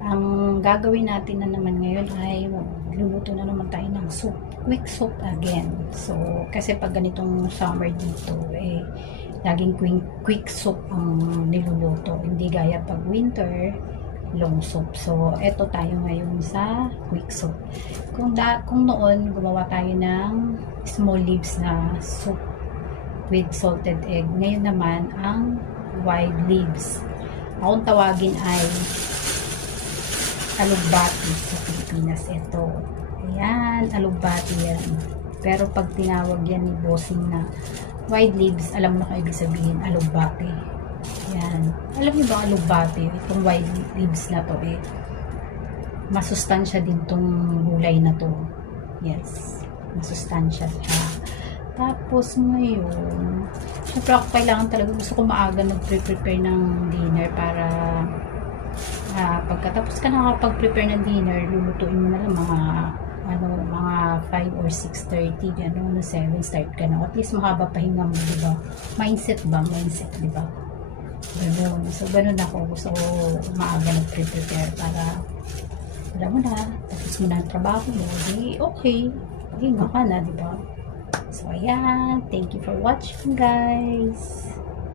Ang gagawin natin na naman ngayon ay luluto na naman tayo ng soup. Quick soup again. So, kasi pag ganitong summer dito, laging quick soup ang niluluto. Hindi gaya pag winter, long soup. So, eto tayo ngayon sa quick soup. Kung noon, gumawa tayo ng small leaves na soup with salted egg. Ngayon naman, ang wide leaves. Akong tawagin ay alugbati sa Pilipinas. Ito. Ayan, alugbati yan. Pero pag tinawag yan ni bossing na wide leaves, alam mo na kung ibig sabihin, alugbati. Ayan. Alam niyo ba alugbati? Itong wide leaves na to masustansya din tong gulay na to. Yes. Masustansya siya. Tapos ngayon, syempre ako kailangan talaga, gusto ko maaga mag-prepare ng dinner para pagkatapos ka nakapag-prepare ng dinner, lulutuin mo na lang mga 5 or 6:30, gano'n, 7 start ka na. At least mahaba pahinga mo, diba? Mindset, diba? Gano'n. So, gano'n ako. Gusto ko maaga mag-prepare para, alam mo na, tapos mo na ang trabaho mo, okay. Pahinga ka na, diba? So, ayan. Thank you for watching, guys.